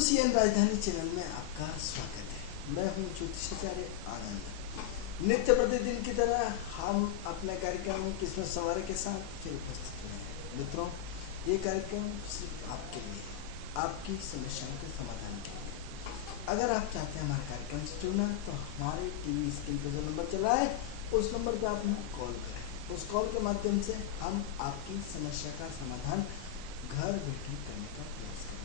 CN राजधानी channel में आपका स्वागत है। मैं हूं ज्योतिषाचार्य आनंद। नित्य प्रतिदिन की तरह हम अपने कार्यक्रम किस्मत सवारी के साथ फिर उपस्थित हुए हैं। मित्रों, ये कार्यक्रम सिर्फ आपके लिए, आपकी समस्याओं के समाधान के लिए। अगर आप चाहते हैं हमारे कार्यक्रम से जुड़ना तो हमारे टीवी स्क्रीन पर जो नंबर चल रहा है उस नंबर पर आप हमें कॉल करें। उस कॉल के माध्यम से हम आपकी समस्या का समाधान घर बैठे करने का प्रयास करेंगे।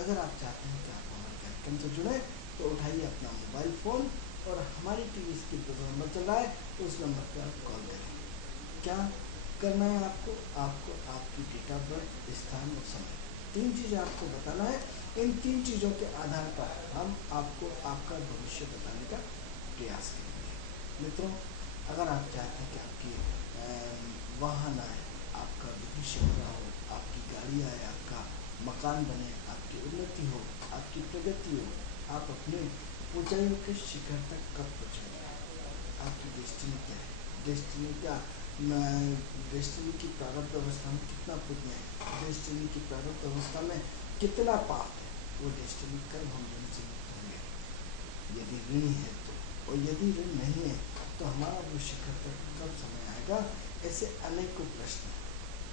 अगर आप चाहते हैं कि आप हमारे कार्यक्रम से जुड़े तो उठाइए अपना मोबाइल फ़ोन और हमारी टीवी स्क्रीन पर जो नंबर चल रहा है उस नंबर पर आप कॉल करें। क्या करना है आपको आपकी डेट ऑफ बर्थ, स्थान और समय, 3 चीज़ें आपको बताना है। इन 3 चीज़ों के आधार पर हम आपको आपका भविष्य बताने का प्रयास करेंगे। मित्रों, अगर आप चाहते हैं कि आपकी वाहन आए, आपका भविष्य पूरा हो, आपकी गाड़ी आए, आपका मकान बने, आपकी उन्नति हो, आपकी प्रगति हो, आप अपने ऊंचाइयों के शिखर तक कब पहुँचेंगे, आपकी डेस्टिनी क्या है, डेस्टिनी की प्रारब्ध अवस्था में कितना पुण्य है, डेस्टिनी की प्रारब्ध अवस्था में कितना पाप है, वो डेस्टिनी कब हम ऋण से मुक्त होंगे, यदि ऋण है तो, और यदि ऋण नहीं है तो हमारा वो शिखर तक कब समय आएगा। ऐसे अनेकों प्रश्न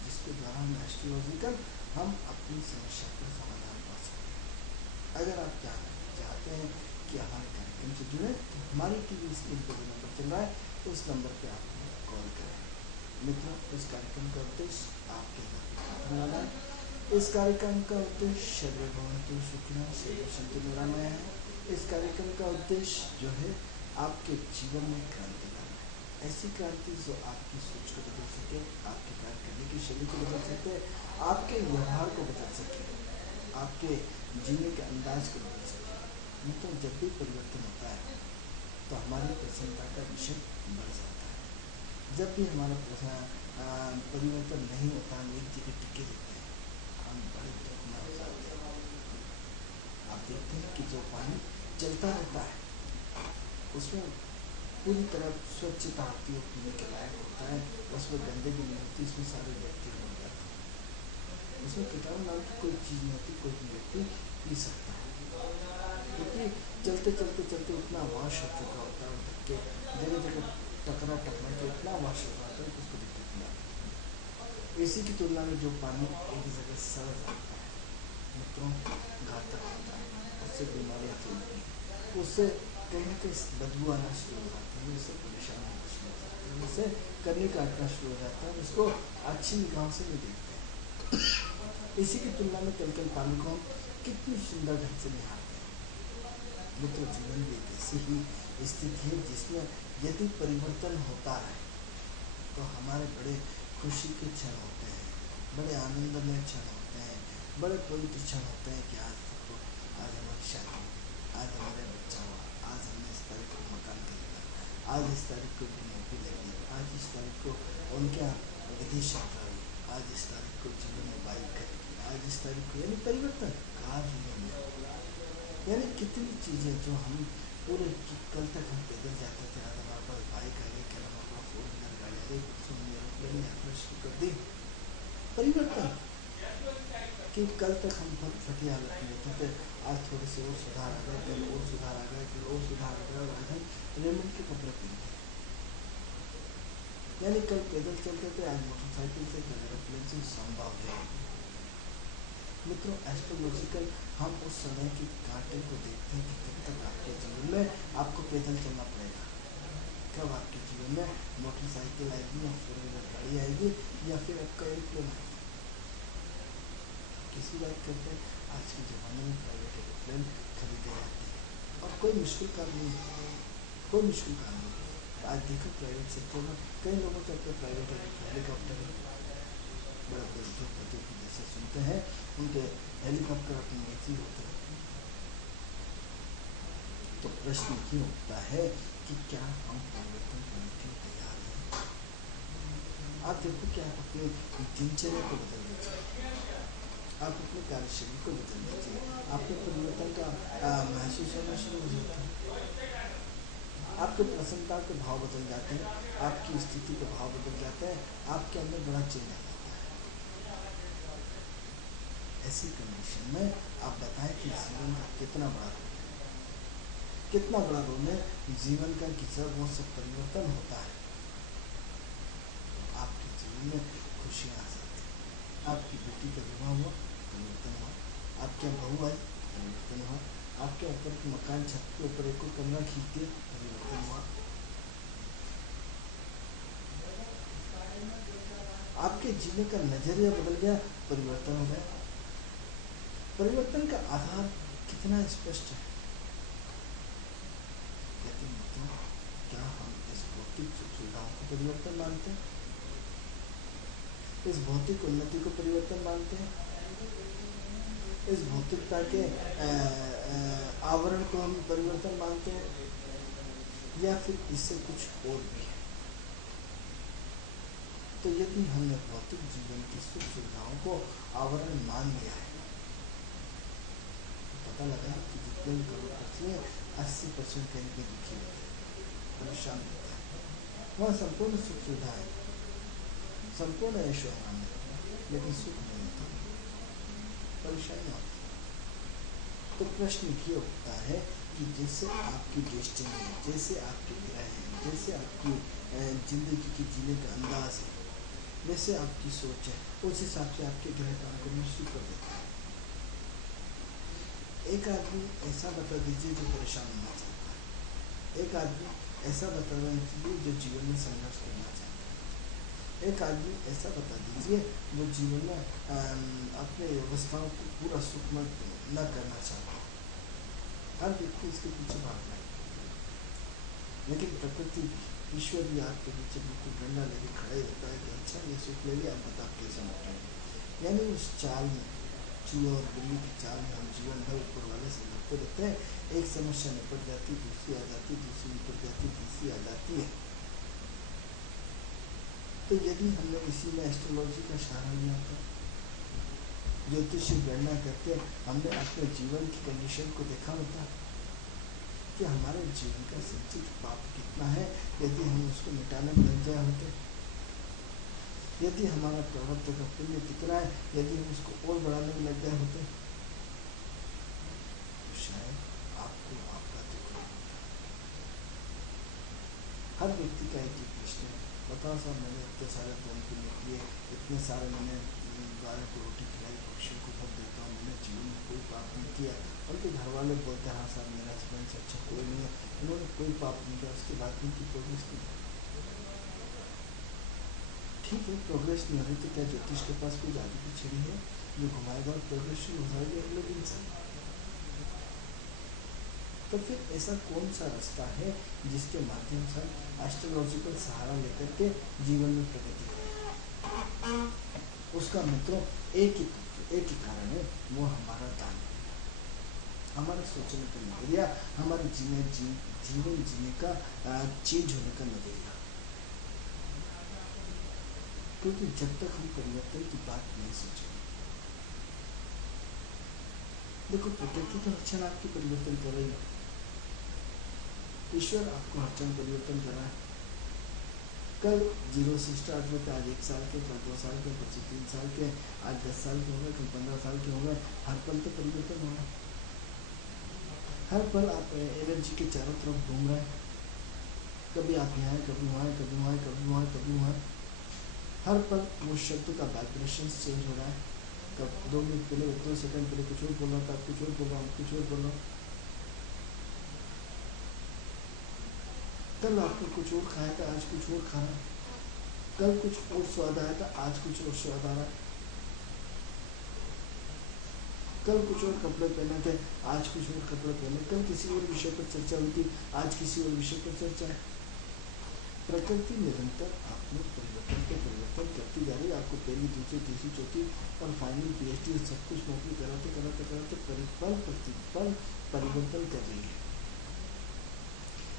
जिसके द्वारा हम एस्ट्रोलॉजिकल हम अपनी समस्या का समाधान पा सकते हैं। अगर आप चाहते हैं कि हमारे कार्यक्रम से जुड़े तो हमारी टीवी स्क्रीन पर जो नंबर चल रहा है उस नंबर पर आप कॉल करें। मित्रों, इस कार्यक्रम का उद्देश्य आपके घर बनाना है। इस कार्यक्रम का उद्देश्य शरीर भवन्तु सुखिनः शरीर सन्तु निरामयः है। इस कार्यक्रम का उद्देश्य जो है आपके जीवन में क्रांति लाना है। ऐसी क्रांति जो आपकी सोच को बदल सके, आपके कार्य करने की शैली को बदल सके, आपके व्यवहार को बदल सके, आपके जीने के अंदाज को बदल सके। तो जब भी परिवर्तन होता है तो हमारी प्रसन्नता का विषय बढ़ जाता है। जब भी हमारा परिवर्तन नहीं होता, हम एक जगह टिके रहते हैं, हम बड़े दुख में हो जाते हैं। आप देखते हैं कि जो पानी चलता रहता है उसमें पूरी तरह स्वच्छता होती है, पीने के लायक होता है, उसमें गंदगी नहीं होती, उसमें सारे व्यक्ति हो जाते हैं, उसमें कीटाणु नाम की कोई चीज़ नहीं होती, कोई भी व्यक्ति पी सकता है, क्योंकि चलते चलते चलते उतना वॉश हो चुका होता है, धक्के जगह जगह टकरा के इतना वॉश हो जाता है कि उसको दिक्कत नहीं आती। इसी की तुलना में जो पानी एक जगह सड़ जाता है, मित्रों, घातक होता है, उससे बीमारियाँ चलती हैं, उससे कहीं ना कहीं बदबू आना शुरू हो जाती है, उससे परेशान होना शुरू हो जाता है, उससे करने काटना शुरू हो जाता है, उसको अच्छी निगाह से नहीं देखते हैं। इसी की तुलना में कल पानी को कितनी सुंदर ढंग से निहारते हैं। मित्रों, जीवन भी एक ऐसी ही स्थिति है जिसमें यदि परिवर्तन होता है तो हमारे बड़े खुशी के क्षण होते हैं, बड़े आनंदमय क्षण होते हैं, बड़े पवित्र क्षण होते हैं कि आज हमारी शादी, आज हमारे बच्चा हुआ, आज हमने इस तारीख को मकान खरीदा, आज इस तारीख को नौकरी लगी, आज इस तारीख को उनके यहाँ विदेश यात्रा हुई, आज इस तारीख को जीवन में बाइक खरीदी, आज इस तारीख को, यानी परिवर्तन कार लेने, यानी कितनी चीज़ें जो हम पूरे कल तक हम पैदल जाते थे, आज हमारे पास बाइक आ गई, कल हमारे पास 4 व्हीलर गाड़ी आ गई, कुछ हमने एरोप्लेन यात्रा शुरू कर दी। परिवर्तन कि कल तक हम बहुत फटी हालत में होते थे, आज थोड़े से और सुधार आ गए, कल और सुधार आ गए, फिर और सुधार आ गया, और आज हम रेमंड के कपड़े पहनते हैं। यानी कल पैदल चलते थे, आज मोटरसाइकिल से, कल एरोप्लेन से संभव है। मित्रों, एस्ट्रोलॉजिकल हम उस समय की कांटे को देखते हैं कि कब तक आपके जीवन में आपको पैदल चलना पड़ेगा, कब आपके जीवन में मोटरसाइकिल आएगी या 4 व्हीलर गाड़ी आएगी या फिर आपका एरोप्लेन आएगा। किसी बात करते हैं, आज के ज़माने में प्राइवेट एरोप्लेन खरीदे जाते हैं और कोई मुश्किल काम नहीं है, कोई मुश्किल काम नहीं है। आज देखो प्राइवेट सेक्टर में कई लोगों के अपने प्राइवेट हेलीकॉप्टर है, बड़े बड़े उद्योगपतियों को जैसे सुनते हैं उनके हेलीकॉप्टर अपने ऐसे होते हैं। तो प्रश्न ये उठता है कि क्या हम परिवर्तन करने के लिए तैयार हैं? आप देखो कि आप अपनी दिनचर्या को बदल दीजिए, आप अपनी कार्यशैली को बदल दीजिए, आपके परिवर्तन का महसूस होना शुरू हो जाता है, आपके प्रसन्नता के भाव बदल जाते हैं, आपकी स्थिति के भाव बदल जाते हैं, आपके अंदर बड़ा चेंज आ जाता है। ऐसी कंडीशन में आप बताएं कि जीवन का कितना बड़ा रोल है, जीवन का कितना वो सब परिवर्तन होता है। आपके जीवन में खुशियाँ आ सकती हैं। आपकी बेटी का विवाह हुआ, परिवर्तन हुआ। आपके बहू आई, परिवर्तन हुआ। आपके ऊपर के मकान छत के ऊपर एक कमरा खींच दिया, परिवर्तन हुआ। आपके जीने का नजरिया बदल गया, परिवर्तन हो गया। परिवर्तन का आधार कितना स्पष्ट है। कहते मित्रों, क्या हम इस भौतिक सुविधाओं को परिवर्तन मानते हैं? इस भौतिक उन्नति को परिवर्तन मानते हैं? इस भौतिकता के आवरण को हम परिवर्तन मानते हैं, या फिर इससे कुछ और भी है? तो यदि हमने भौतिक जीवन की सुख सुविधाओं को आवरण मान लिया है, तो पता लगा कि जितने भी करोड़पति हैं 80% कहीं पे दुखी होते हैं, परेशान होते हैं। वहाँ संपूर्ण सुख सुविधा है, संपूर्ण ऐश्वर्य है, लेकिन सुख नहीं होता, परेशानी होती है। तो प्रश्न ये उठता है कि जैसे आपकी डेस्टिनी है, जैसे आपके ग्रह हैं, जैसे आपकी जिंदगी की जीने का अंदाज है, वैसे आपकी सोच है, उस हिसाब से आपके ग्रह काम करना शुरू कर देते हैं। एक आदमी ऐसा बता दीजिए जो परेशान होना चाहता है, एक आदमी ऐसा बताना चाहिए जो जीवन में संघर्ष करना चाहता है, एक आदमी ऐसा बता दीजिए जो जीवन में अपने व्यवस्थाओं को पूरा सुखमय न करना चाहता है। हर व्यक्ति इसके पीछे भागना है, लेकिन प्रकृति ईश्वर भी आपके पीछे बिल्कुल डंडा लेके खड़े रहता है कि अच्छा ये सुख ले लिया, अब बता कैसे निपटेंगे। यानी उस चाल में, चूहा और बिल्ली की चाल में हम जीवन भर ऊपर वाले से लड़ते रहते हैं। एक समस्या निपट जाती, दूसरी आ जाती, दूसरी निपट जाती, तीसरी आ जाती है। तो यदि हमने इसी में एस्ट्रोलॉजी का सहारा लिया था, ज्योतिष गणना करके हमने अपने जीवन की कंडीशन को देखा होता कि हमारे जीवन का संचित पाप कितना है, यदि हम उसको मिटाने में लग जाए होते, यदि हमारा प्रारब्ध का पुण्य कितना है, यदि हम उसको और बढ़ाने में लग गए होते, तो शायद आपको आपका दुख नहीं होता। हर व्यक्ति का एक प्रश्न है, बताओ साहब मैंने इतने सारे दान पुण्य किए, इतने सारे मैंने गाय को रोटी खिलाई, पक्षियों को भोग देता हूँ, मैंने जीवन में कोई पाप नहीं किया। उनके घर वाले बोलते हैं हाँ साहब मेरा जीवन से अच्छा कोई नहीं है, इन्होंने कोई पाप नहीं किया, उसके बाद उनकी प्रोग्रेस नहीं। ठीक है, प्रोग्रेस नहीं हो रही तो क्या ज्योतिष के पास कोई जादू की छड़ी है जो घुमाएगा और प्रोग्रेस शुरू हो जाएगी अगले दिन से? तो फिर ऐसा कौन सा रास्ता है जिसके माध्यम से एस्ट्रोलॉजिकल सहारा लेकर के जीवन में प्रगति करें? उसका मित्रों एक ही कारण है, वो हमारा दान, हमारा सोचने का नजरिया, हमारे जीवन जीने का चेंज होने का नजरिया। क्योंकि जब तक हम परिवर्तन की बात नहीं सोचेंगे, देखो प्रकृति तो हर क्षण आपकी परिवर्तन कर रही है, ईश्वर आपको हर क्षण परिवर्तन कर रहा है। कल 0 से स्टार्ट हुए थे, आज 1 साल के, कल 2 साल के, परसों 3 साल के, आज 10 साल के हो गए, कल 15 साल के हो गए। हर पल तो परिवर्तन हो रहा है, हर पल आप एनर्जी के चारों तरफ घूम रहे हैं, कभी आप यहाँ हैं, कभी वहाँ, कभी वहाँ, कभी वहाँ, कभी वहाँ। हर पल वो शब्द का वाइब्रेशन चेंज हो रहा है, कब 2 मिनट पहले 2 सेकंड पहले कुछ और बोल रहा था, कुछ और बोल रहा हूँ, कुछ और बोल रहा हूँ। कल आपने कुछ और खाया था, आज कुछ और खा रहा है, कल कुछ और स्वाद आया था, आज कुछ और स्वाद आ रहा है, कल कुछ और कपड़े पहने थे, आज कुछ और कपड़े पहने, कल किसी और विषय पर चर्चा हुई थी, आज किसी और विषय पर चर्चा है। प्रकृति निरंतर आपको परिवर्तन करती जा रही है। आपको पहली, दूसरी, तीसरी, चौथी और फाइनल PhD सब कुछ नौकरी कराते पल प्रतिपल परिवर्तन कर रही है।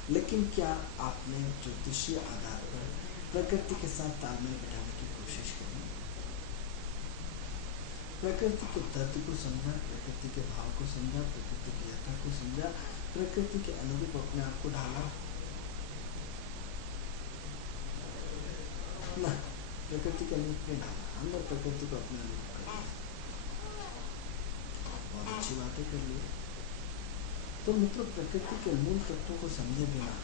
लेकिन क्या आपने ज्योतिषीय आधार पर प्रकृति के साथ तालमेल बिठाने की कोशिश करी? प्रकृति के तत्व को समझा, प्रकृति के भाव को समझा, प्रकृति की यथा को समझा, प्रकृति के अनुरूप अपने आप को ढाला ना, प्रकृति के अनुरूप नहीं ढाला, हमने प्रकृति को अपने अनुरूप कर दिया। बहुत अच्छी बातें कर ली। तो मित्रों, प्रकृति के मूल तत्वों को समझे बिना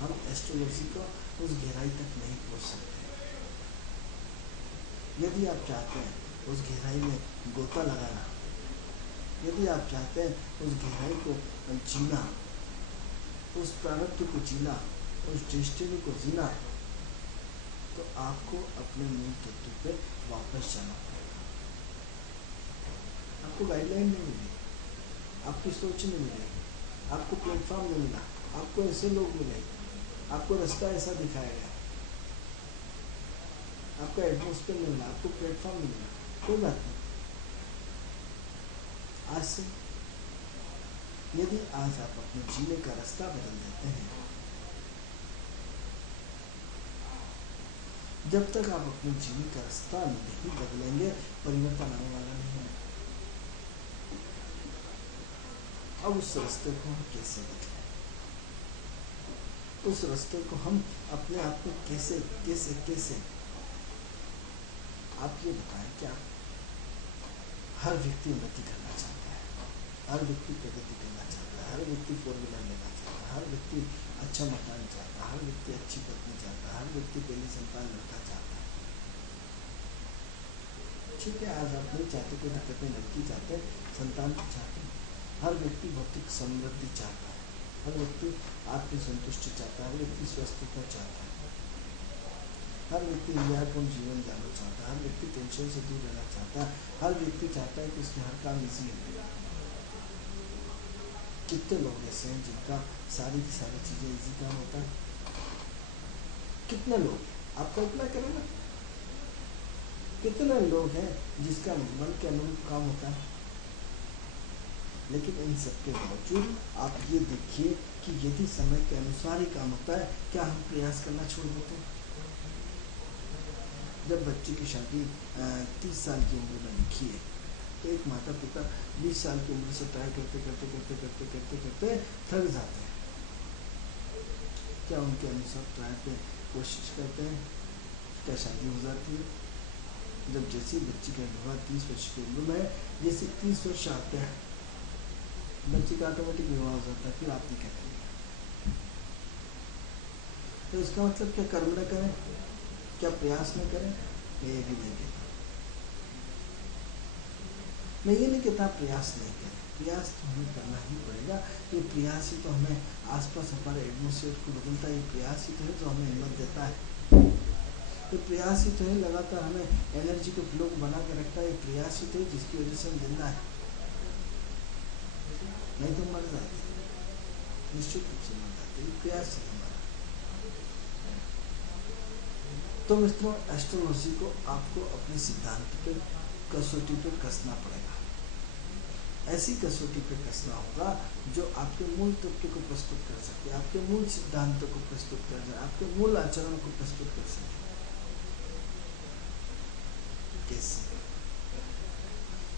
हम एस्ट्रोलॉजी को उस गहराई तक नहीं पहुंच सकते। यदि आप चाहते हैं उस गहराई में गोता लगाना, यदि आप चाहते हैं उस गहराई को जीना, उस प्रारब्ध को जीना, उस डेस्टिनी को जीना, तो आपको अपने मूल तत्व पे वापस जाना पड़ेगा। आपको गाइडलाइन नहीं मिलेगी, आपकी सोच नहीं मिलेगी, आपको प्लेटफॉर्म नहीं मिला, आपको ऐसे लोग मिले, आपको रास्ता ऐसा दिखाया गया, आपका एटमॉस्फेयर नहीं मिला, आपको प्लेटफॉर्म नहीं मिला, कोई बात नहीं। आज से यदि आज आप अपने जीने का रास्ता बदल देते हैं, जब तक आप अपने जीने का रास्ता नहीं बदलेंगे, परिवर्तन आने वाला नहीं है। अब उस रास्ते को हम कैसे बदलें? उस रास्ते को हम अपने आप में कैसे कैसे कैसे आप ये बताएं। क्या हर व्यक्ति उन्नति करना चाहता है, हर व्यक्ति प्रगति करना चाहता है, हर व्यक्ति फोर व्हीलर लेना चाहता है, हर व्यक्ति अच्छा मकान चाहता है, हर व्यक्ति अच्छी पत्नी चाहता है, हर व्यक्ति पहली संतान लड़का चाहता है। ठीक है, आज आप नहीं चाहते, कोई दिक्कत नहीं, लड़की चाहते हैं, संतान चाहते हैं। हर व्यक्ति भौतिक समृद्धि चाहता है, हर व्यक्ति आत्मसंतुष्टि चाहता है, हर व्यक्ति स्वस्थता चाहता है, हर व्यक्ति इंद्रियापूर्ण जीवन जाना चाहता है, हर व्यक्ति टेंशन से दूर रहना चाहता है, हर व्यक्ति चाहता है कि उसके हर काम इजी हो। कितने लोग ऐसे हैं जिनका सारी की सारी चीज़ें इजी काम होता है? कितने लोग? आप कल्पना करें ना, कितने लोग हैं जिसका मन के अनुरूप काम होता है? लेकिन इन सबके बावजूद आप ये देखिए कि यदि समय के अनुसार ही काम होता है, क्या हम प्रयास करना छोड़ देते हैं? जब बच्चे की शादी 30 साल की उम्र में लिखी है, तो एक माता पिता 20 साल की उम्र से ट्राई करते करते करते करते करते करते थक जाते हैं। क्या उनके अनुसार ट्राई पे कोशिश करते हैं? क्या शादी हो जाती है? जब जैसी बच्ची का विवाह 30 वर्ष की उम्र में, जैसे 30 वर्ष आते हैं, बच्ची का ऑटोमेटिक विवाह हो जाता है। फिर आपने क्या करेंगे? तो इसका मतलब क्या कर्म न करें, क्या प्रयास न करें? मैं ये भी नहीं कहता, मैं ये नहीं कहता प्रयास नहीं करें, प्रयास तो हमें करना ही पड़ेगा। ये प्रयास ही तो हमें आसपास हमारे एटमॉस्फेयर को बदलता है, ये प्रयास ही तो है जो हमें हिम्मत देता है, ये प्रयास ही तो है लगातार हमें एनर्जी को फ्लो बना के रखता है, ये प्रयास ही तो है जिसकी वजह से हम जिंदा है। नहीं तो मर जाते, निश्चित रूप से मर जाते, ये प्रयास है हमारा। तो मित्रों, एस्ट्रोलॉजी को आपको अपने सिद्धांत पे, कसौटी पे कसना पड़ेगा। ऐसी कसौटी पे कसना होगा जो आपके मूल तत्व को प्रस्तुत कर सके, आपके मूल सिद्धांतों को प्रस्तुत कर सके, आपके मूल आचरण को प्रस्तुत कर सके। कैसे?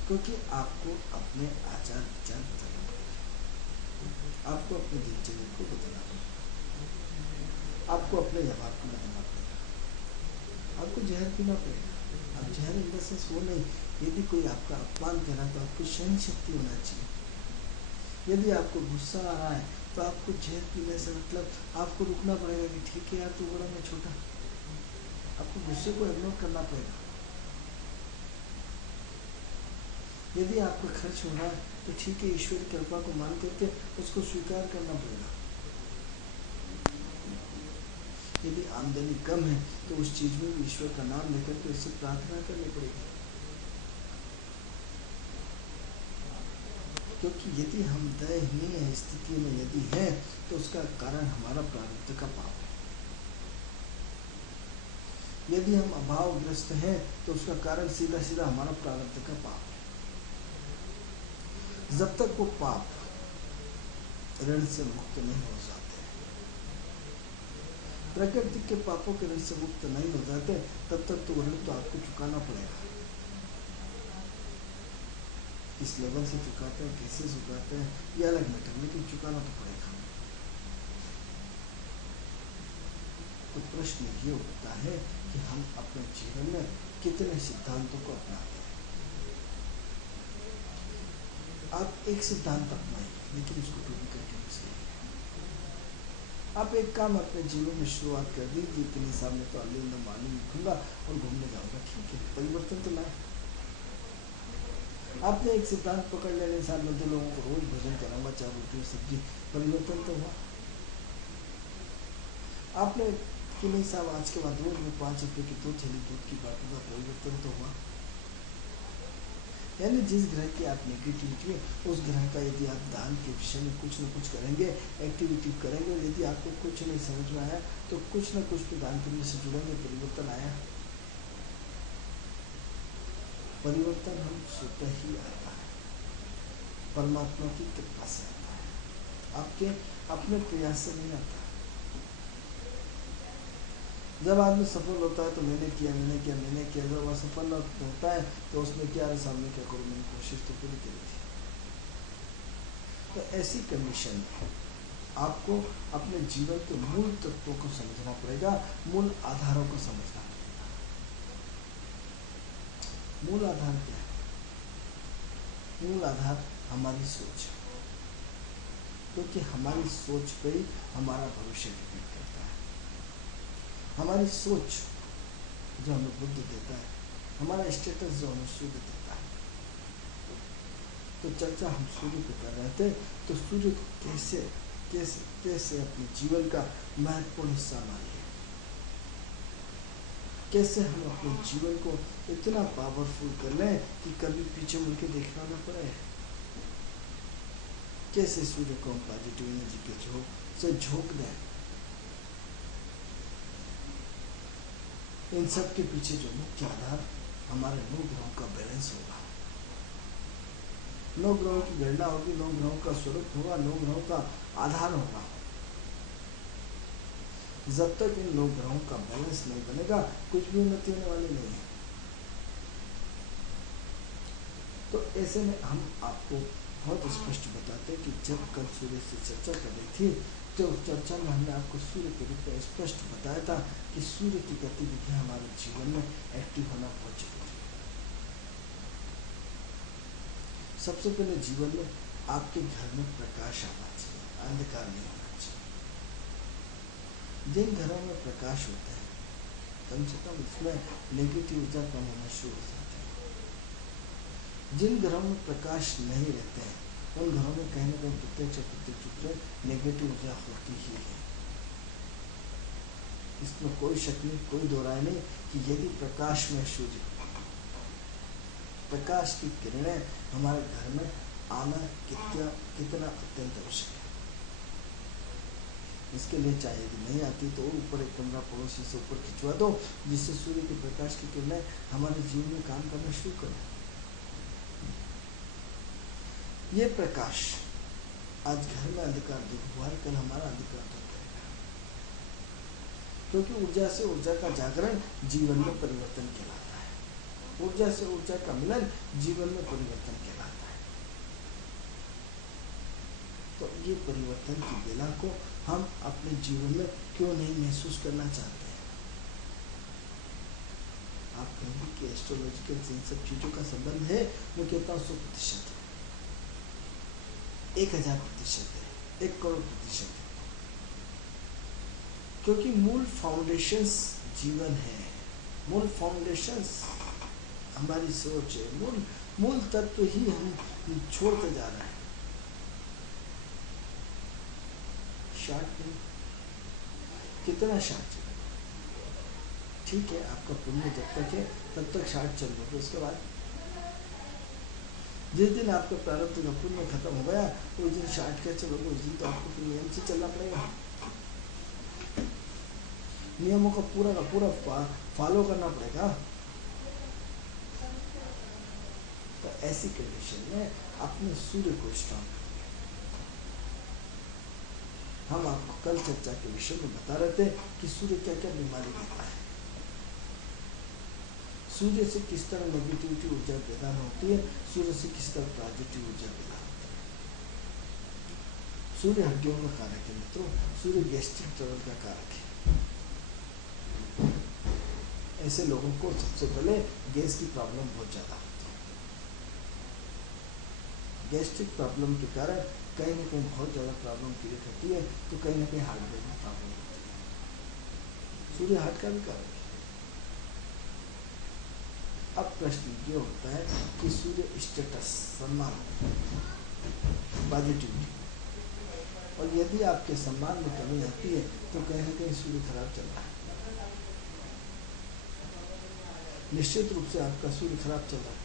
क्योंकि आपको अपने आचार विचार बदलना पड़ेगा, आपको अपने दिनचर्या को बदलना पड़ेगा, आपको अपने व्यवहार को बदलना पड़ेगा, आपको जहर पीना पड़ेगा। अब जहर इन द सेंस वो नहीं, यदि कोई आपका अपमान कर रहा है तो आपको सहन शक्ति होना चाहिए। यदि आपको गुस्सा आ रहा है तो आपको जहर पीने से मतलब आपको रुकना पड़ेगा कि ठीक है यार, तू बड़ा मैं छोटा, आपको गुस्से को इग्नोर करना पड़ेगा। यदि आपका खर्च हो रहा है तो ठीक है, ईश्वर की कृपा को मान करके उसको स्वीकार करना पड़ेगा। यदि आमदनी कम है तो उस चीज में भी ईश्वर का नाम लेकर के उससे प्रार्थना करनी पड़ेगी। क्योंकि यदि हम दयनीय स्थिति में यदि है तो उसका कारण हमारा प्रारब्ध का पाप है। यदि हम अभावग्रस्त हैं तो उसका कारण सीधा सीधा हमारा प्रारब्ध का पाप है। जब तक वो पाप ऋण से मुक्त नहीं हो जाते, प्रकृति के पापों के ऋण से मुक्त नहीं हो जाते, तब तक तो ऋण तो आपको चुकाना पड़ेगा। इस लेवल से चुकाते हैं, कैसे चुकाते हैं ये अलग मैटर, लेकिन चुकाना तो पड़ेगा। तो प्रश्न ये उठता है कि हम अपने जीवन में कितने सिद्धांतों को अपनाते हैं। आप एक सिद्धांत अपनाइए, लेकिन उसको पूरी कंटिन्यूसली। आप एक काम अपने जीवन में शुरुआत कर दीजिए कि नहीं साहब, मैं तो अल्ली मालूम लिखूंगा और घूमने जाऊंगा। ठीक है, परिवर्तन तो लाए। आपने एक सिद्धांत पकड़ लेने साहब, मैं तो लोगों को रोज भोजन कराऊंगा, 4 रोटी और सब्जी, परिवर्तन तो हुआ। आपने कि नहीं साहब, आज के बाद रोज में 5 रुपए की 2 थैली दूध की बाटूंगा, परिवर्तन तो हुआ। यानी जिस ग्रह की आप नेगेटिविटी है, उस ग्रह का यदि आप दान के विषय में कुछ न कुछ करेंगे, एक्टिविटी करेंगे, यदि आपको कुछ नहीं समझ में आया तो कुछ न कुछ तो दान पुण्य से जुड़ेंगे, परिवर्तन आया। परिवर्तन हम स्वतः ही आता है, परमात्मा की कृपा से आता है, आपके अपने प्रयास से नहीं आता। जब आदमी सफल होता है तो मैंने किया। जब असफल होता है तो उसमें क्या सामने क्या करूँ, मैंने कोशिश तो पूरी करी थी। तो ऐसी कंडीशन में आपको अपने जीवन के मूल तत्वों को समझना पड़ेगा, मूल आधारों को समझना पड़ेगा। मूल आधार क्या है? मूल आधार हमारी सोच, क्योंकि हमारी सोच पे ही हमारा भविष्य डिपेंड करता है। हमारी सोच जो हमें बुद्धि देता है, हमारा स्टेटस जो हमें सूर्य देता है। तो चर्चा हम सूर्य पे कर रहे थे, तो सूर्य को कैसे कैसे कैसे अपने जीवन का महत्वपूर्ण हिस्सा मानिए, कैसे हम अपने जीवन को इतना पावरफुल कर लें कि कभी पीछे मुड़ के देखना ना पड़े। कैसे सूर्य को हम पॉजिटिव एनर्जी के झोंक से झोंक दें। इन सब के पीछे जो मुख्य आधार हमारे 9 ग्रहों का बैलेंस होगा। 9 ग्रहों की गणना होगी, 9 ग्रहों का स्वरूप होगा, 9 ग्रहों का आधार होगा। जब तक इन 9 ग्रहों का बैलेंस नहीं बनेगा, कुछ भी उन्नति होने वाली नहीं है। तो ऐसे में हम आपको बहुत स्पष्ट बताते हैं कि जब कल सूर्य से चर्चा कर रही थी, तो चर्चा में हमने आपको सूर्य के रूप में स्पष्ट बताया था कि सूर्य की गतिविधि हमारे जीवन में एक्टिव होना बहुत जरूरी है। सबसे पहले जीवन में आपके घर में प्रकाश आना चाहिए, अंधकार नहीं होना चाहिए। जिन घरों में प्रकाश होता है, कम से कम इसमें नेगेटिव ऊर्जा कम होना शुरू हो जाती है। जिन घरों में प्रकाश नहीं रहते हैं, उन घरों में कहीं ना कहीं प्रत्यक्ष और प्रत्यक्ष रूप से नेगेटिव ऊर्जा होती ही है। इसमें कोई शक नहीं, कोई दो राय नहीं कि यदि प्रकाश में सूर्य, प्रकाश की किरणें हमारे घर में आना कितना अत्यंत आवश्यक है। इसके लिए चाहे यदि नहीं आती तो ऊपर एक कमरा पड़ोसी से ऊपर खिंचवा दो, जिससे सूर्य के प्रकाश की किरणें हमारे जीवन में काम करना शुरू करें। ये प्रकाश आज घर में अंधकार दूर हुआ है, कल हमारा अंधकार दूर करेगा। क्योंकि ऊर्जा से ऊर्जा का जागरण जीवन में परिवर्तन कहलाता है। ऊर्जा से ऊर्जा का मिलन जीवन में परिवर्तन कहलाता है। तो ये परिवर्तन की बेला को हम अपने जीवन में क्यों नहीं महसूस करना चाहते हैं? आप कहेंगे कि एस्ट्रोलॉजिकल से इन सब चीजों का संबंध है, मैं कहता हूँ 100% है, 1000% है, 1 करोड़% है। क्योंकि मूल फाउंडेशंस जीवन है, मूल फाउंडेशंस हमारी सोच है, मूल तत्व ही हम छोड़ते जा रहे हैं। शार्ट नहीं, कितना शार्ट चलेगा? ठीक है, आपका पुण्य जब तक है तब तक शार्ट चल रहा है। उसके बाद जिस दिन आपका प्रारब्ध का पुण्य खत्म हो गया, उस दिन शार्ट क्या चलोगे? उस दिन तो आपको नियम से चलना पड़ेगा, नियमों का पूरा फॉलो करना पड़ेगा। तो ऐसी कंडीशन में अपने सूर्य को स्ट्रॉन्ग करेंगे। हम आपको कल चर्चा के विषय में बता रहे थे कि सूर्य क्या क्या बीमारी देता है, सूर्य से किस तरह नेगेटिविटी ऊर्जा पैदा होती है, सूर्य से किस तरह पॉजिटिव ऊर्जा पैदा होती है। सूर्य हड्डियों का कारक है मित्रों, सूर्य गैस्ट्रिक ट्रबल का कारक है। ऐसे लोगों को सबसे पहले गैस की प्रॉब्लम बहुत ज्यादा होती है। गैस्ट्रिक प्रॉब्लम के कारण कहीं ना कहीं बहुत ज़्यादा प्रॉब्लम क्रिएट होती है, तो कहीं ना कहीं हार्ट में प्रॉब्लम होती है। सूर्य हार्ट का भी कारक है। अब प्रश्न ये होता है कि सूर्य स्टेटस, सम्मान, पॉजिटिविटी, और यदि आपके सम्मान में कमी आती है तो कहीं ना कहीं सूर्य खराब चल रहा है। निश्चित रूप से आपका सूर्य खराब चल रहा है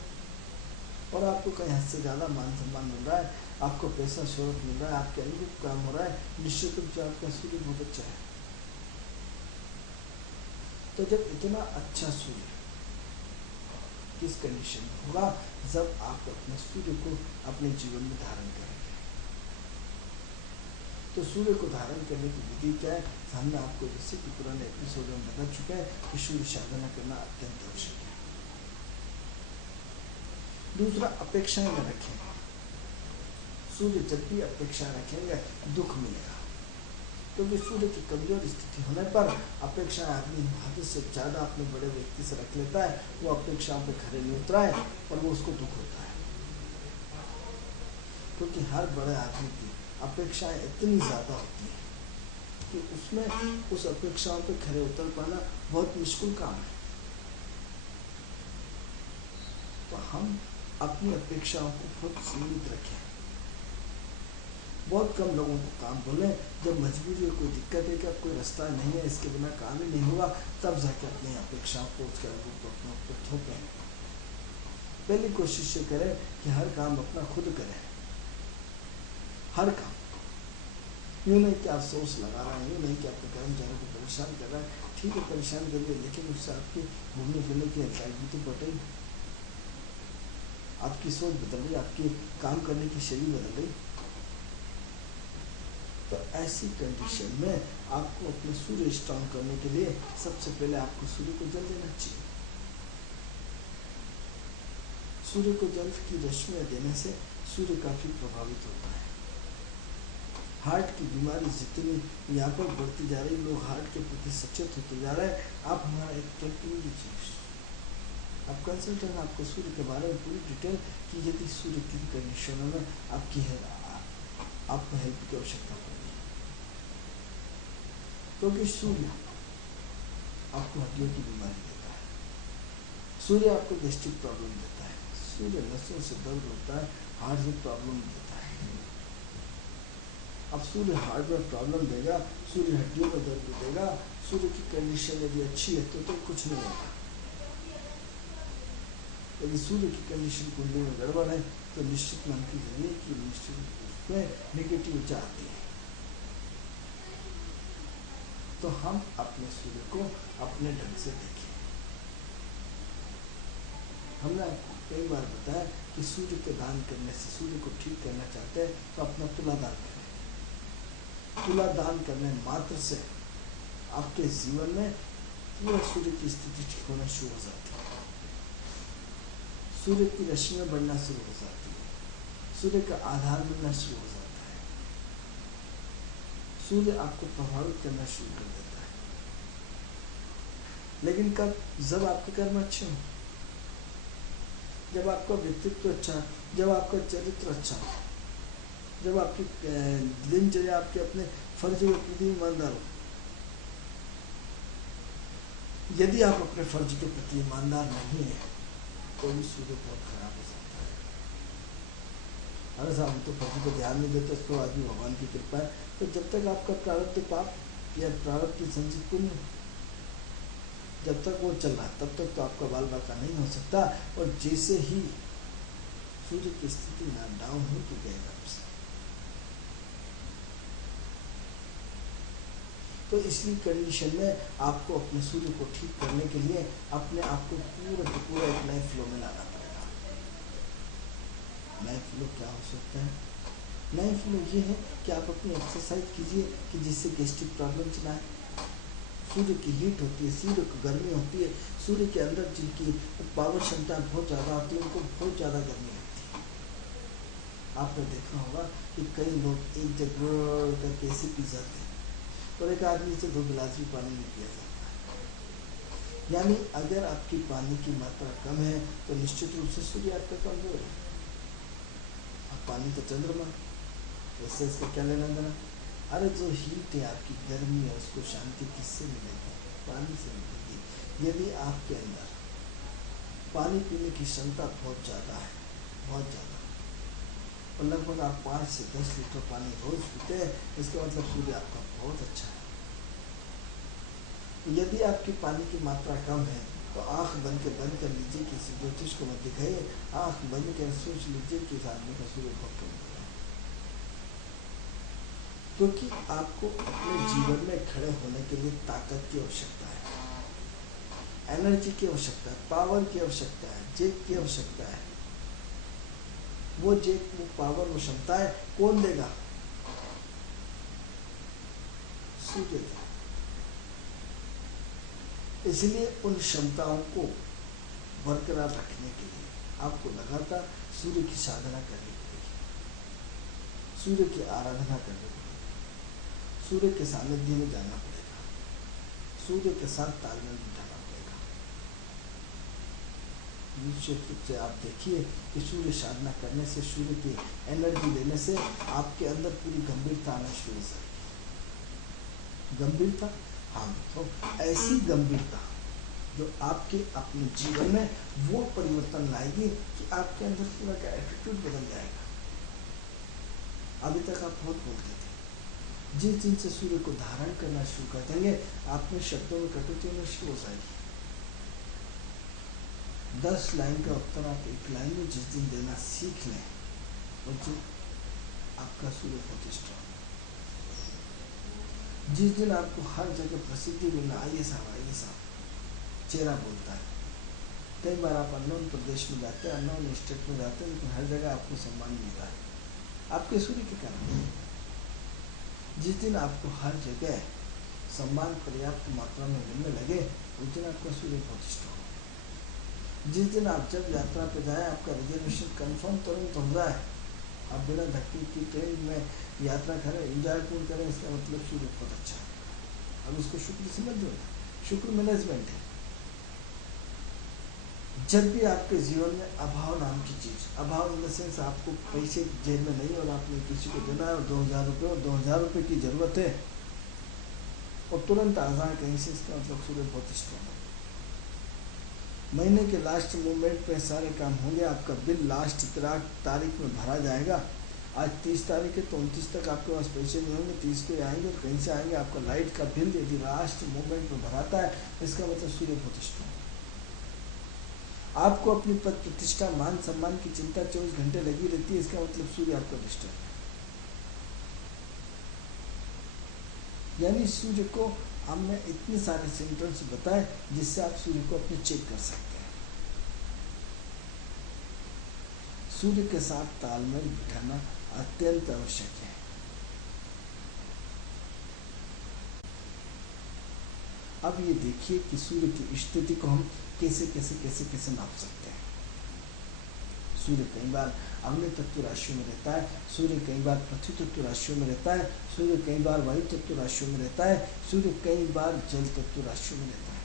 और आपको कहीं हद से ज़्यादा मान सम्मान मिल रहा है, आपको पैसा शोहरत मिल रहा है, आपके अनुरूप काम हो रहा है, निश्चित रूप से आपका सूर्य बहुत अच्छा है। तो जब इतना अच्छा सूर्य किस कंडीशन में होगा, जब आप अपने सूर्य को अपने जीवन में धारण करेंगे। तो सूर्य को धारण करने की विधि क्या है, हमने आपको जैसे कि पुराने एपिसोड में बता चुके हैं कि सूर्य साधना करना अत्यंत आवश्यक है। दूसरा, अपेक्षाएं न रखें। सूर्य जब भी अपेक्षा रखेंगे दुख मिलेगा, क्योंकि सूर्य की कमजोर स्थिति होने पर अपेक्षा आदमी हद से ज़्यादा अपने बड़े व्यक्ति से रख लेता है, वो अपेक्षाओं पे खरे नहीं उतरा है और वो उसको दुख होता है। क्योंकि हर बड़े आदमी की अपेक्षाएं इतनी ज़्यादा होती है कि उसमें उस अपेक्षाओं पे खरे उतर पाना बहुत मुश्किल काम है। तो हम अपनी अपेक्षाओं को बहुत सीमित रखें। बहुत कम लोगों को काम बोलें, जब मजबूरी कोई दिक्कत है कि अब कोई रास्ता नहीं है, इसके बिना काम ही नहीं होगा, तब जाके अपनी अपेक्षाओं को उसके अनुरूप को अपने ऊपर थोपें। पहली कोशिश ये करें कि हर काम अपना खुद करें, हर काम। यूँ नहीं कि आप सोच लगा रहे हैं, यूँ नहीं कि अपने कर्मचारियों को परेशान कर रहे हैं, ठीक है परेशान करिए, लेकिन उससे आपकी घूमने फिरने की हलचाल भी तो बढ़ेगी, आपकी सोच बदल रही, आपकी काम करने की शैली बदल रही। तो ऐसी कंडीशन में आपको अपने सूर्य स्ट्रॉन्ग करने के लिए सबसे पहले आपको सूर्य को जल देना चाहिए। सूर्य को जल की रश्मियां देने से सूर्य काफी प्रभावित होता है। हार्ट की बीमारी जितनी यहाँ पर बढ़ती जा रही, लोग हार्ट के प्रति सचेत होते जा रहे हैं। आप हमारा एक कैंप लीजिए, आप कंसल्टेंट आपको सूर्य के बारे में पूरी डिटेल कि यदि सूर्य की कंडीशनों में आपको हेल्प की आवश्यकता पड़ेगी, क्योंकि सूर्य आपको हड्डियों की बीमारी देता है, सूर्य आपको गैस्ट्रिक प्रॉब्लम देता है, सूर्य नसों से दर्द होता है, हार्ट में प्रॉब्लम देता है। अब सूर्य हार्ट में प्रॉब्लम देगा, सूर्य हड्डियों में दर्द देगा, सूर्य की कंडीशन यदि अच्छी है तो कुछ नहीं होगा। यदि सूर्य की कंडीशन कुंडली में गड़बड़ है तो निश्चित मान कीजिए कि निश्चित उसमें नेगेटिविटी आती है। तो हम अपने सूर्य को अपने ढंग से देखें। हमने आपको कई बार बताया कि सूर्य के दान करने से, सूर्य को ठीक करना चाहते हैं तो अपना तुला दान करें। तुला दान करने मात्र से आपके जीवन में पूरा सूर्य की स्थिति ठीक होना शुरू हो जाती है, सूर्य की रश्मियां बढ़ना शुरू हो जाती है, सूर्य का आधार मिलना शुरू हो जाता है, सूर्य आपको प्रभावित करना शुरू कर देता है। लेकिन कब? जब आपके कर्म अच्छे हों, जब आपका व्यक्तित्व अच्छा, जब आपका चरित्र अच्छा, जब आपकी दिनचर्या आपके अपने फर्ज के प्रति ईमानदार हो। यदि आप अपने फर्ज के प्रति ईमानदार नहीं है तो भी सूर्य बहुत खराब हो सकता है। अरे साहब तो फर्ज को ध्यान नहीं देते, उसको आदमी भगवान की कृपा है। तो जब तक आपका प्रारब्ध पाप या प्रारब्ध की संचित पुण्य जब तक वो चल रहा है तब तक तो आपका बाल बाका नहीं हो सकता। और जैसे ही सूर्य की स्थिति ना डाउन हो तो गएगा आपसे। तो इसलिए कंडीशन में आपको अपने सूर्य को ठीक करने के लिए अपने आप को पूरा के पूरा एक नए फ्लो में लाना पड़ेगा। नए फ्लो क्या हो सकता है? नए फ्लो ये है कि आप अपनी एक्सरसाइज कीजिए कि जिससे गैस्ट्रिक प्रॉब्लम चलाए। सूर्य की हीट होती है, सूर्य की गर्मी होती है, सूर्य के अंदर जिनकी पावर क्षमता बहुत ज़्यादा होती है उनको बहुत ज़्यादा गर्मी होती है। आपने देखा होगा कि कई लोग एक जगह करके ऐसे पी जाते हैं और एक आदमी से 2 गिलास भी पानी नहीं पिया जाता है। यानी अगर आपकी पानी की मात्रा कम है तो निश्चित रूप से सूर्य आपका कमजोर है। पानी तो चंद्रमा, इससे इसका क्या लेना देना? अरे जो हीट है आपकी, गर्मी है, उसको शांति किससे मिलेगी? पानी से मिलेगी। यदि आपके अंदर पानी पीने की क्षमता बहुत ज़्यादा है, बहुत ज़्यादा, और लगभग आप 5 से 10 लीटर पानी रोज पीते हैं, इसका मतलब सूर्य आपका बहुत अच्छा है। यदि आपकी पानी की मात्रा कम है तो आंख बंद कर लीजिए, किसी ज्योतिष को मत दिखाइए, आंख बंद कर सोच लीजिए कि इस आदमी का सूर्य बहुत कम हो रहा है। क्योंकि आपको अपने जीवन में खड़े होने के लिए ताकत की आवश्यकता है, एनर्जी की आवश्यकता है, पावर की आवश्यकता है, जेक की आवश्यकता है। वो जेक, वो पावर, वो क्षमता है कौन देगा? सूर्य देगा। इसलिए उन क्षमताओं को बरकरार रखने के लिए आपको लगातार सूर्य की साधना करनी पड़ेगी, सूर्य की आराधना करनी पड़ेगी, सूर्य के सानिध्य में जाना पड़ेगा, सूर्य के साथ तालमेल बिठाना पड़ेगा। निश्चित रूप से आप देखिए कि सूर्य साधना करने से, सूर्य की एनर्जी लेने से आपके अंदर पूरी गंभीरता आना शुरू हो जाएगी। गंभीरता, हाँ, तो ऐसी गंभीरता जो आपके अपने जीवन में वो परिवर्तन लाएगी कि आपके अंदर पूरा का एटीट्यूड बदल जाएगा। अभी तक आप बहुत बोलते थे, जिस दिन से सूर्य को धारण करना शुरू कर देंगे, आप में शब्दों में कटौती होना शुरू हो जाएगी। 10 लाइन का उत्तर आप 1 लाइन में जिस दिन देना सीख लें, उस दिन आपका सूर्य प्रतिष्ठा। जिस दिन आपको हर जगह प्रसिद्धि मिलना, आइए साहब चेहरा बोलता है। कई बार आप अननोन प्रदेश में जाते हैं, अननोन स्टेट में जाते हैं, लेकिन हर जगह आपको सम्मान मिलता है आपके सूर्य के कारण। जिस दिन आपको हर जगह सम्मान पर्याप्त मात्रा में मिलने लगे, उस दिन आपका सूर्य प्रतिष्ठा हो। जिस दिन आप जब यात्रा पे जाए, आपका रिजर्वेशन कंफर्म तुरंत हो जाए, आप बिना धक्के की ट्रेन में यात्रा करें, एंजॉय पूर्ण करें, इसका मतलब सूर्य बहुत अच्छा है। अब उसको शुक्र समझ लो, शुक्र मैनेजमेंट है। जब भी आपके जीवन में अभाव नाम की चीज, अभाव इन द सेंस आपको पैसे जेब में नहीं और आपने किसी को देना है और 2000 रुपये और 2000 रुपये की जरूरत है और तुरंत आ जाए कहीं से, इसका मतलब सूर्य बहुत स्ट्रॉन्ग है। महीने के लास्ट मोमेंट पे सारे काम होंगे, आपका बिल लास्ट तारीख में भरा जाएगा। आज 30 तारीख है तो 29 तक आपके पास पैसे नहीं होंगे, 30 को आएंगे और कहीं से आएंगे। आपका लाइट का बिल यदि लास्ट मोमेंट में भराता है, इसका मतलब सूर्य बहुत स्ट्रॉन्ग है। आपको अपनी पद प्रतिष्ठा, मान सम्मान की चिंता 24 घंटे लगी रहती है, इसका मतलब सूर्य आपका डिस्टर्ब है। यानी सूर्य को हमने इतने सारे सिम्टम्स बताए जिससे आप सूर्य को अपने चेक कर सकते हैं। सूर्य के साथ तालमेल बिठाना अत्यंत आवश्यक है। अब ये देखिए कि सूर्य की स्थिति को हम कैसे नाप सकते हैं। सूर्य कई बार अग्नि तत्व राशियों में रहता है, सूर्य कई बार पृथ्वी तत्व राशियों में रहता है, सूर्य कई बार वायु तत्व राशियों में रहता है, सूर्य कई बार जल तत्व राशियों में रहता है।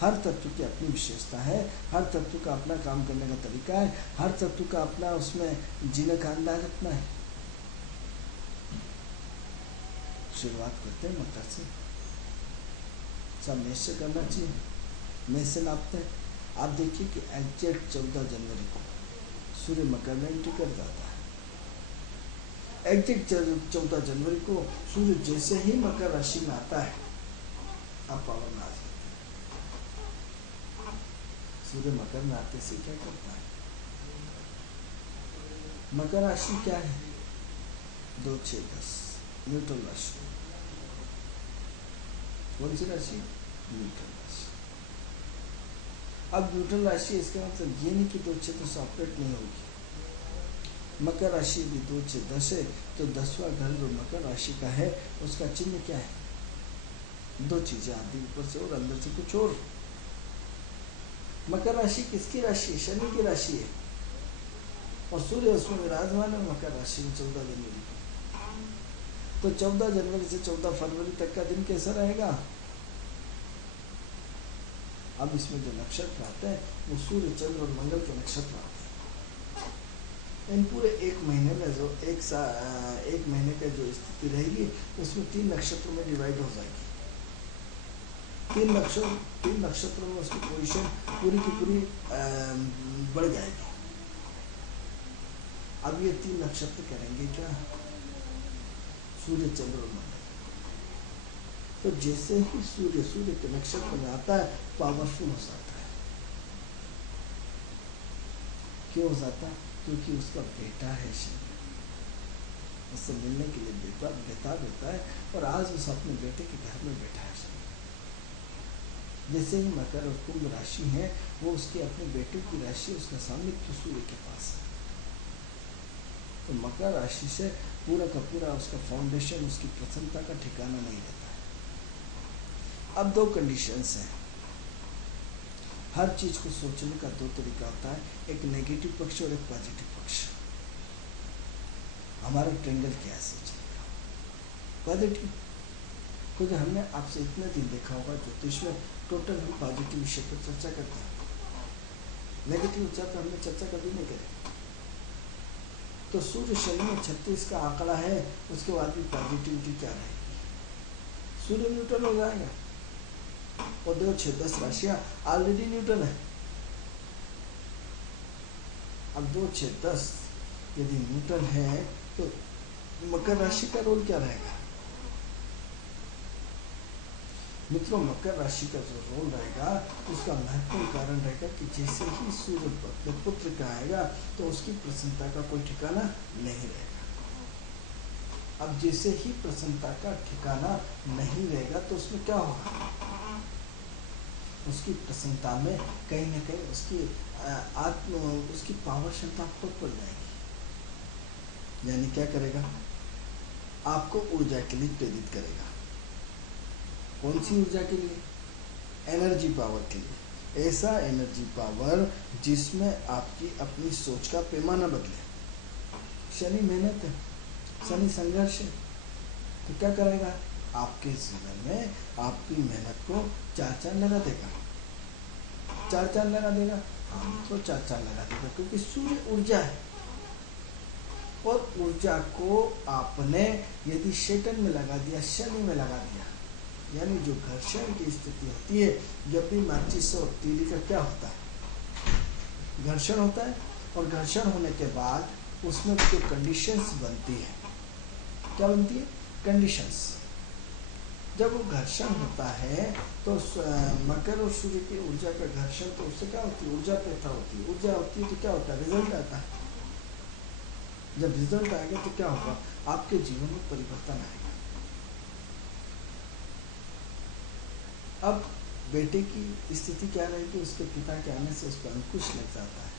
हर तत्व की अपनी विशेषता है, हर तत्व का अपना काम करने का तरीका है, हर तत्व का अपना उसमें जीने का अंदाज अपना है। शुरुआत करते हैं मकर से। सब मेष से करना चाहिए, मेष से नापते हैं। आप देखिए कि एग्जैक्ट 14 जनवरी को सूर्य मकर में एंट्री कर जाता है। एग्जैक्ट 14 जनवरी को सूर्य जैसे ही मकर राशि में आता है, आप पावर में आ जाते हैं। सूर्य मकर में आते से क्या करता है? मकर राशि क्या है? 2, 6, 10 न्यूट्रल राशि। कौन सी राशि? न्यूट्रल राशि। अब न्यूट्रल राशि, इसका मतलब ये नहीं कि 2, 6 10 ऑपरेट नहीं होगी। मकर राशि भी 2, 6, 10 है तो 10वां घर जो मकर राशि का है, उसका चिन्ह क्या है? 2 चीजें आती ऊपर से और अंदर से कुछ और। मकर राशि किसकी राशि है? शनि की राशि है और सूर्य उसमें विराजमान है मकर राशि में 14 जनवरी को। तो 14 जनवरी से 14 फरवरी तक का दिन कैसा रहेगा? अब इसमें जो नक्षत्र आते हैं वो सूर्य, चंद्र और मंगल के नक्षत्र आते हैं। इन पूरे एक महीने में जो एक महीने का जो स्थिति रहेगी उसमें 3 नक्षत्रों में डिवाइड हो जाएगी। 3 नक्षत्रों में उसकी पोजीशन पूरी की पूरी बढ़ जाएगी। अब ये 3 नक्षत्र करेंगे क्या? सूर्य, चंद्र और मंगल। तो जैसे ही सूर्य के नक्षत्र में आता है पावरफुल हो जाता है। क्यों हो जाता है? क्योंकि उसका बेटा है शनि, उससे मिलने के लिए बेताब होता है और आज उस अपने बेटे के घर में बैठा है शनि। जैसे ही मकर और कुंभ राशि है वो उसके अपने बेटे की राशि, उसका सामिप्य सूर्य के पास है। तो मकर राशि से पूरा का पूरा उसका फाउंडेशन, उसकी प्रसन्नता का ठिकाना नहीं रहता है। अब 2 कंडीशंस हैं। हर चीज को सोचने का 2 तरीका होता है, एक नेगेटिव पक्ष और एक पॉजिटिव पक्ष। हमारा ट्रेंगल क्या है सोचने का? पॉजिटिव, क्योंकि हमने आपसे इतने दिन देखा होगा ज्योतिष में टोटल हम पॉजिटिव विषय पर चर्चा करते हैं। नेगेटिव विचार पर हमने चर्चा कभी नहीं करी। तो सूर्य शनि में 36 का आंकड़ा है, उसके बाद भी पॉजिटिविटी क्या रहेगी? सूर्य न्यूट्रल हो जाएगा और 2, 6, 10 राशियां ऑलरेडी न्यूट्रल है। अब 2, 6, 10 यदि न्यूट्रल है तो मकर राशि का रोल क्या रहेगा? मित्रों, मकर राशि का जो रोल रहेगा उसका महत्वपूर्ण कारण रहेगा कि जैसे ही सूर्य अपने पुत्र का आएगा तो उसकी प्रसन्नता का कोई ठिकाना नहीं रहेगा। अब जैसे ही प्रसन्नता का ठिकाना नहीं रहेगा तो उसमें क्या होगा? उसकी प्रसन्नता में कहीं ना कहीं उसकी पावर क्षमता खुद पड़ जाएगी। यानी क्या करेगा? आपको ऊर्जा के लिए प्रेरित करेगा। कौन सी ऊर्जा के लिए? एनर्जी पावर के लिए। ऐसा एनर्जी पावर जिसमें आपकी अपनी सोच का पैमाना बदले। शनि मेहनत है, शनि संघर्ष है, तो क्या करेगा? आपके जीवन में आपकी मेहनत को 4 चांद लगा देगा। 4 चांद लगा देगा, हाँ तो 4 चांद लगा देगा, क्योंकि सूर्य ऊर्जा है। और ऊर्जा को आपने यदि शैतान में लगा दिया, शनि में लगा दिया, यानी जो घर्षण की स्थिति होती है, जब भी माचिस और तीली का क्या होता है? घर्षण होता है। और घर्षण होने के बाद उसमें जो कंडीशंस बनती है, क्या बनती है? कंडीशंस। जब वो घर्षण होता है तो मकर और सूर्य की ऊर्जा का घर्षण, तो उससे क्या होती है? ऊर्जा पैदा होती है। ऊर्जा होती है तो क्या होता है? रिजल्ट आता है। जब रिजल्ट आएगा तो क्या होगा? आपके जीवन में परिवर्तन आएगा। अब बेटे की स्थिति क्या रहेगी? उसके पिता के आने से उसको अंकुश लग जाता है,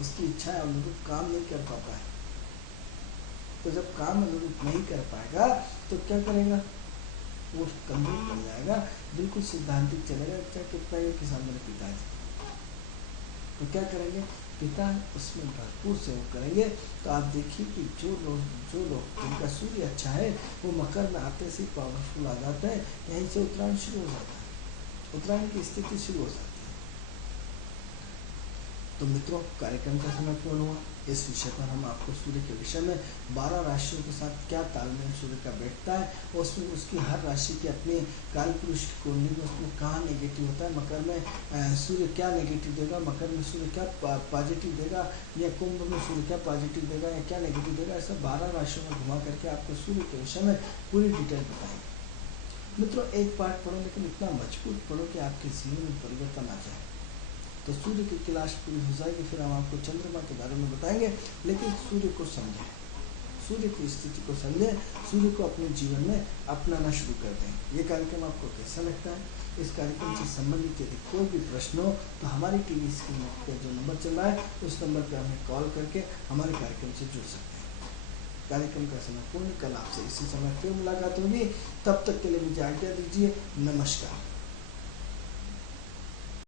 उसकी इच्छा अनुरूप काम नहीं कर पाता है। तो जब काम अनुरूप नहीं कर पाएगा तो क्या करेगा? वो कमजोर पड़ जाएगा, बिल्कुल सिद्धांतिक चलेगा। क्या कितना ये किसान मेरे पिताजी, तो क्या करेंगे? पिता उसमें भरपूर सेवा करेंगे। तो आप देखिए कि जो लोग जिनका सूर्य अच्छा है वो मकर में आते से पावरफुल आ जाते हैं। यहीं से उत्तरायण शुरू हो जाता है, उत्तरायण की स्थिति शुरू हो जाती है। तो मित्रों, कार्यक्रम का समय पूर्ण हुआ। इस विषय पर हम आपको सूर्य के विषय में 12 राशियों के साथ क्या तालमेल सूर्य का बैठता है, और उसमें उसकी हर राशि की अपनी काल पुरुष की कुंडली में उसमें कहाँ नेगेटिव होता है, मकर में सूर्य क्या नेगेटिव देगा, मकर में सूर्य क्या पॉजिटिव देगा, या कुंभ में सूर्य क्या पॉजिटिव देगा या क्या नेगेटिव देगा, ऐसा 12 राशियों में घुमा करके आपको सूर्य के विषय में पूरी डिटेल बताएंगे। मित्रों, एक पाठ पढ़ो, लेकिन इतना मजबूत पढ़ो कि आपके जीवन में परिवर्तन आ जाए। तो सूर्य की क्लास पूरी हो जाएगी, फिर हम आपको चंद्रमा के बारे में बताएंगे। लेकिन सूर्य को समझें, सूर्य की स्थिति को समझें, सूर्य को अपने जीवन में अपनाना शुरू कर दें। ये कार्यक्रम आपको कैसा लगता है? इस कार्यक्रम से संबंधित यदि कोई भी प्रश्न हो तो हमारी टीवी स्क्रीन पर जो नंबर चल रहा है उस नंबर पर हमें कॉल करके हमारे कार्यक्रम से जुड़ सकते हैं। कार्यक्रम का समय पूर्ण। कल आपसे इसी समय फिर मुलाकात होगी। तब तक के लिए मुझे आज्ञा दीजिए। नमस्कार।